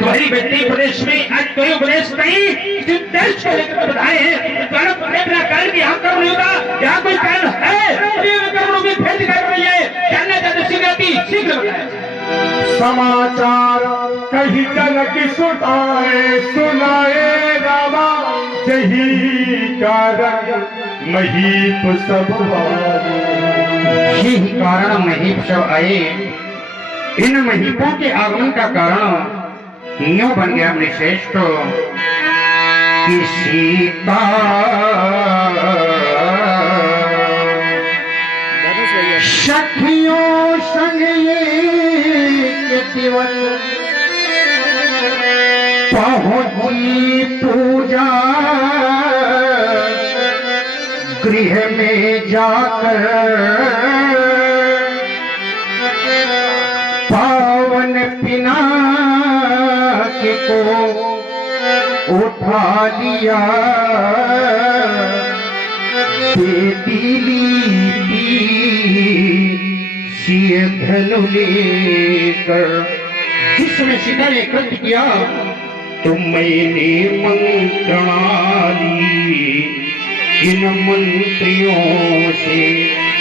तुम्हारी बेटी प्रदेश में आज कोई उपदेश नहीं, किसी देश को लेकर बताए हैं। द्वारा मेरा कारण यहाँ कर्म नहीं होता, यहाँ कोई कारण है, कर्मों में भेद दिखाई पड़ रही है। जानना चाहते शीघ्र बताए। समाचार कही जनक सुनाए रामा, यही कारण महीप सब यही कारण महीप सब आए। इन महीपों के आगमन का कारण यूं बन गया अपने श्रेष्ठ कि सीता सखियों संग एक दिवस पहुंची पूजा, गृह में जाकर पावन पिनाक को उठा लिया, धनु लेकर जिसमें सीता ने कृत्य किया तो मैंने मंत्रणाली इन मंत्रियों से।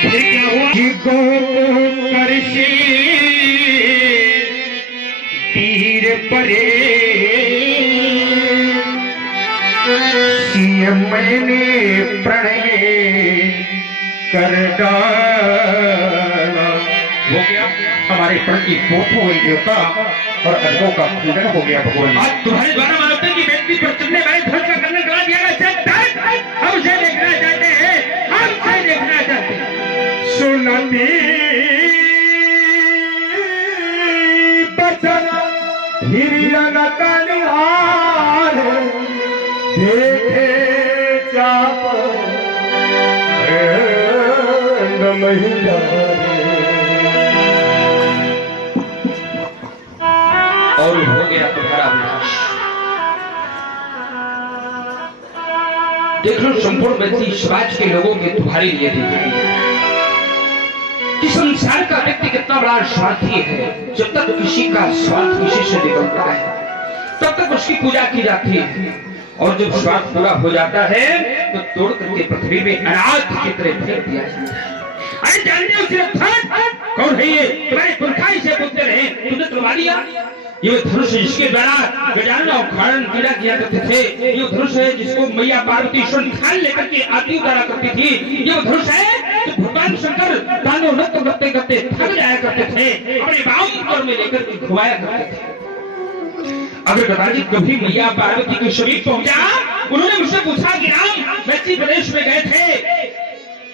फिर क्या हुआ? जिगो करशी तीर परे मैंने प्रणय कर डाला। हो गया हमारे प्रण की पोथों हुई देवता और अजगों का खंडन हो गया भगवान। आज तुम्हारे द्वारा मानवता की व्यक्ति पर चलने वाले ध्वज का खंडन करा दिया गया। हम उसे देखना चाहते हैं, हम उसे देखना चाहते हैं। सुनती बचन हिरियन तनिहार, देखे चाप महिला और हो गया तुम्हारा विनाश। देख लो संपूर्ण व्यक्ति समाज के लोगों के तुम्हारे लिए दिखाई कि संसार का व्यक्ति कितना बड़ा स्वार्थी है। जब तक किसी का स्वार्थ किसी से निकलता है तब तक उसकी पूजा की जाती है, और जब स्वार्थ पूरा हो जाता है तो तोड़ करके पृथ्वी में अनाथ की तरह फेंक दिया जाता है। अरे जानते हो सिर्फ कौन है ये? तुम्हारे पुरखाई से पुत्र रहे, तुमने तुलवा लिया। ये धनुष जिसके द्वारा गजानन और खानन क्रीड़ा किया करते थे, ये धनुष है जिसको मैया पार्वती खान लेकर के आरती उतारा करती थी। ये धनुष है तो भगवान शंकर तांडव नृत्य करते करते थक जाया करते थे, अपने बाम में लेकर के घुमाया करते थे। अगर कदाचित कभी मैया पार्वती के समीप पहुंचा, उन्होंने मुझसे पूछा कि राम वैसी प्रदेश में गए थे,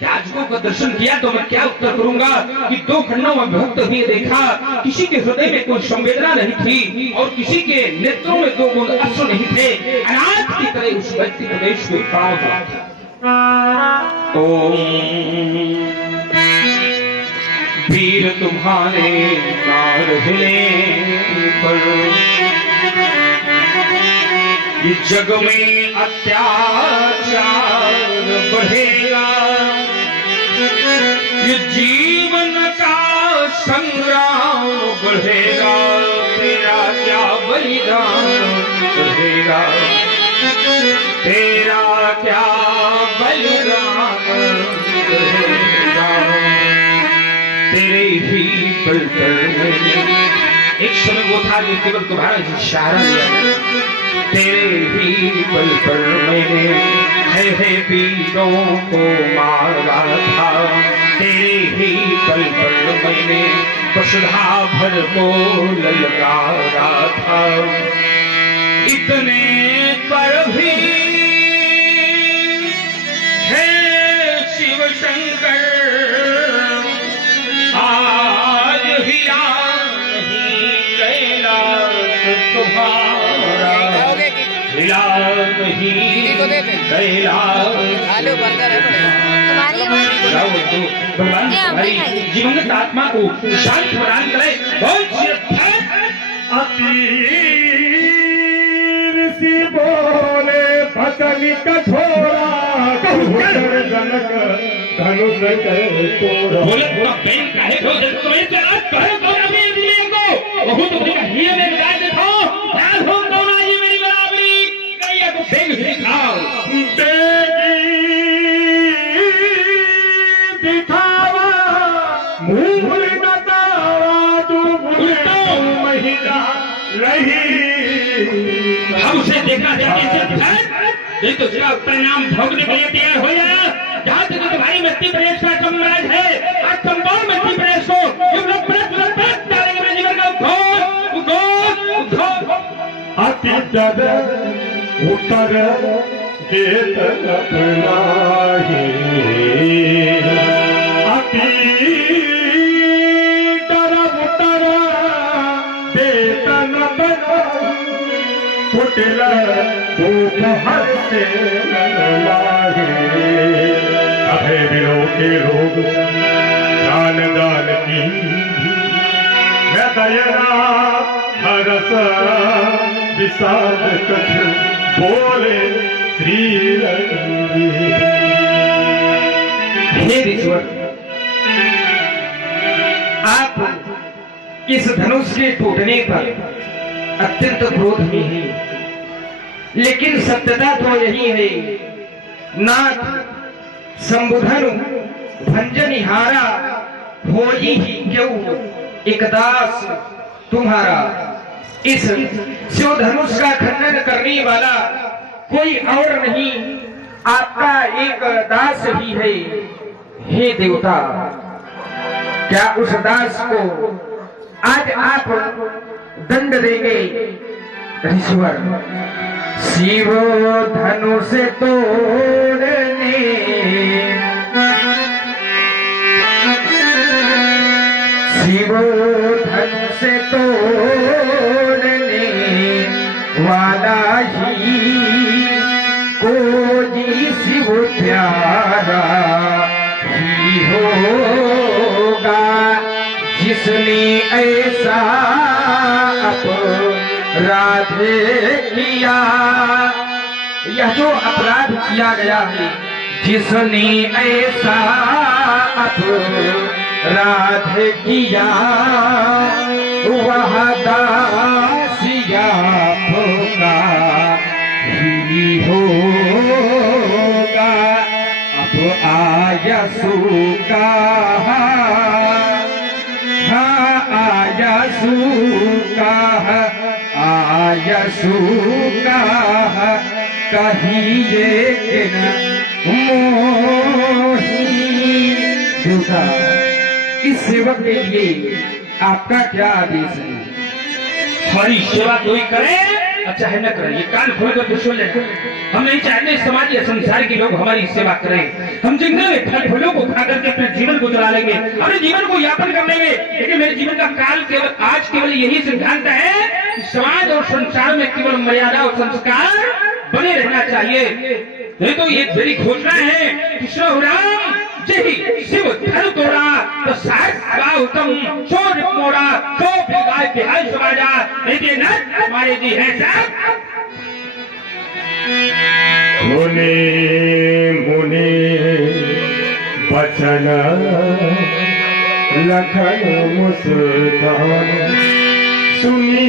अजगों का दर्शन किया, तो मैं क्या उत्तर करूंगा कि दो खंडों में विभक्त हुए देखा, किसी के हृदय में कोई संवेदना नहीं थी और किसी के नेत्रों में दो बूंद अश्रु नहीं थे। अनाथ की तरह उस व्यक्ति प्रदेश में पड़ा हुआ था। ओम वीर तुम्हारे नारहले पर ये जग में अत्याचार बढ़ेगा, ये जीवन का संग्राम बढ़ेगा, तेरा क्या बलिदान बढ़ेगा, तेरा क्या बलिदान बढ़ेगा। तेरे ही बल पर एक समय वो था जो केवल तुम्हारा इशारा लिया, तेरे ही बल पर मैंने है वीरों को मारा था, तेरे ही बल पर मैंने वसुधा भर को ललकारा था। इतने पर भी है शिव शंकर आज हिला नहीं कैलाश तुम्हारा, हिला नहीं भगवान हमारी जीवन आत्मा को शांत प्रदान करे। ऋषि बोले भकनी कठोरा, जनक धनुष बोले बहन काहे को बहुत नहीं हम उसे देखना चाहते हैं नहीं तो उसका परिणाम भोगने के लिए तैयार हो जाए। जहाँ तक तुम्हारी मध्य प्रदेश का सम्राट है, आज संपूर्ण मध्य प्रदेश को डालेंगे मेरे जीवन का उद्घोष अति दर उतर देत अपनाही अति दर उतर देत कुटिल दोपहर से लाहे अभय बिलो के लोग जान दान की दयना हरस विषाद कछ बोले श्री हे ईश्वर, आप इस धनुष के टूटने पर अत्यंत क्रोध में हैं, लेकिन सत्यता तो यही है नाथ संबुधनु भंजनिहारा हो ही क्यों एक दास तुम्हारा। इस शिव धनुष का खंडन करने वाला कोई और नहीं, आपका एक दास ही है। हे देवता, क्या उस दास को आज आप दंड देंगे? ईश्वर, शिव धनुष तोड़ने शिव धनुष तोड़ने वाला ही कोई शिव प्यारा ही होगा, जिसने ऐसा अपराध किया। यह जो अपराध किया गया है, जिसने ऐसा अपराध किया, वह दासिया का ही होगा। अब आयसु का आयसु का कहिए मोही दुर्गा। इस सेवक के लिए आपका क्या आदेश है? हमारी सेवा कोई करे अच्छा है न करे, ये कान खोल कर सुन लेना। हम नहीं चाहते समाज या संसार के लोग हमारी सेवा करें। हम जिंदगी में फल फूलों को खा करके अपने जीवन को चला लेंगे, अपने जीवन को यापन कर लेंगे, लेकिन मेरे जीवन का काल केवल आज केवल यही सिद्धांत है कि समाज और संसार में केवल मर्यादा और संस्कार बने रहना चाहिए। नहीं तो ये मेरी घोषणा है कि राम जय शिव धनु तोड़ा तो उत्तम चोर मोड़ा तो बिगाड़ बिहार समाजा नहीं न हमारे जी है साहब। मुनि मुनि बचन लखन मुस्कान सुनी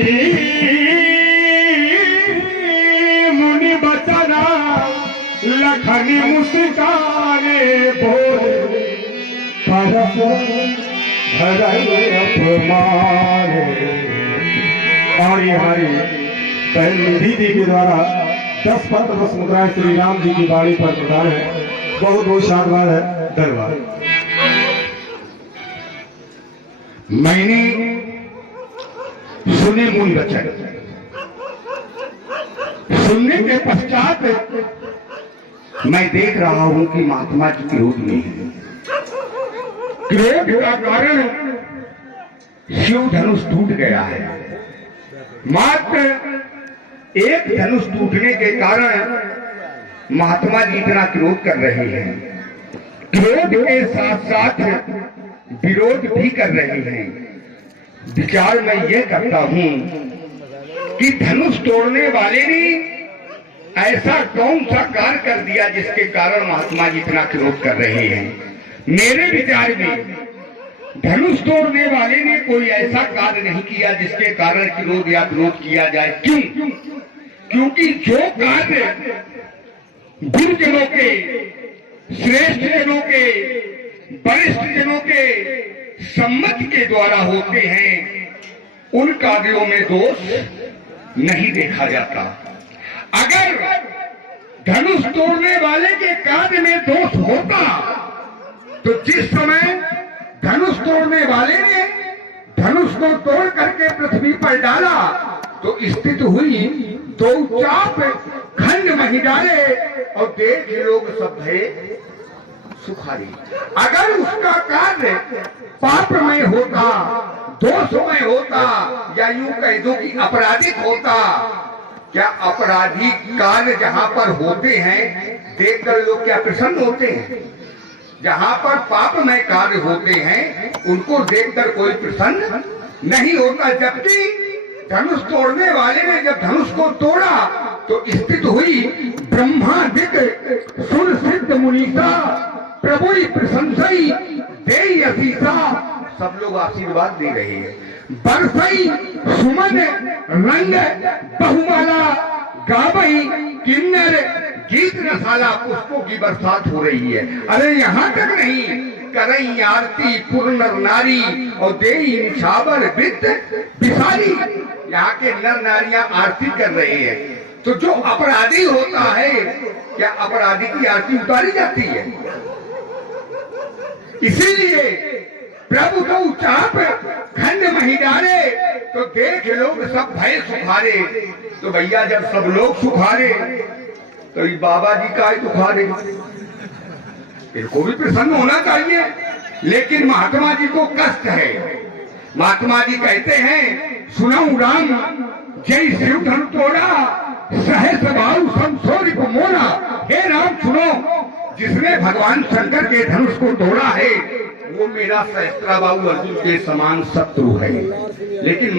मुनि बचना लखन मुस्काने बोले परस भरय अपमान। और ये हमारी बहन निधि जी के द्वारा 10 पत्र 10 मुद्राएं श्री राम जी की बाणी पर प्रदान है। बहुत बहुत शानदार है, धन्यवाद। मैंने सुने मूल वचन, सुनने के पश्चात मैं देख रहा हूं कि महात्मा जी क्रोध में है। क्रोध का कारण शिव धनुष टूट गया है। मात्र एक धनुष टूटने के कारण महात्मा जी इतना क्रोध कर रहे हैं। क्रोध के साथ साथ विरोध भी कर रहे हैं। विचार मैं ये करता हूं कि धनुष तोड़ने वाले ने ऐसा कौन सा कार्य कर दिया जिसके कारण महात्मा जी इतना क्रोध कर रहे हैं। मेरे विचार में धनुष तोड़ने वाले ने कोई ऐसा कार्य नहीं किया जिसके कारण क्रोध या क्रोध किया जाए। क्यों? क्योंकि जो कार्य गुरुजनों के, श्रेष्ठ जनों के, वरिष्ठ जनों के सम्मति के द्वारा होते हैं उन कार्यों में दोष नहीं देखा जाता। अगर धनुष तोड़ने वाले के कार्य में दोष होता तो जिस समय धनुष तोड़ने वाले ने धनुष को तोड़ करके पृथ्वी पर डाला तो स्थिति हुई दो चाप खंड मही डाले और देख लोग सब भय सुखारी। अगर उसका कार्य पापमय होता, दोषमय होता, या यूं कह दो कि आपराधिक होता, क्या अपराधी कार्य जहां पर होते हैं देखकर लोग क्या प्रसन्न होते हैं? जहां पर पापमय कार्य होते हैं उनको देखकर कोई प्रसन्न नहीं होता। जबकि धनुष तोड़ने वाले ने जब धनुष को तोड़ा तो स्थिति हुई ब्रह्मादिक सुर सिद्ध मुनीसा प्रभु प्रशंसई दे असीसा। सब लोग आशीर्वाद दे रहे हैं। बरसई सुमन रंग बहुमाला गावई किन्नर गीत रसाला, पुष्पों की बरसात हो रही है। अरे यहाँ तक नहीं, करई आरती पूर्ण नारी और देई निछावर विद विशाली। यहाँ के नर नारियां आरती कर रहे हैं। तो जो अपराधी होता है क्या अपराधी की आरती उतारी जाती है? इसीलिए प्रभु तो चाप खंड मही डाले तो देख लोग सब भय सुखारे। तो भैया जब सब लोग सुखारे तो ये बाबा जी का ही सुखारे, इनको भी प्रसन्न होना चाहिए। लेकिन महात्मा जी को कष्ट है। महात्मा जी कहते हैं सुनाऊं राम जय शिव धन तोड़ा सहस भाव संसोरिप मोना। हे राम सुनो, जिसने भगवान शंकर के धनुष को तोड़ा है वो मेरा सहस्त्राबाहु अर्जुन के समान शत्रु है। लेकिन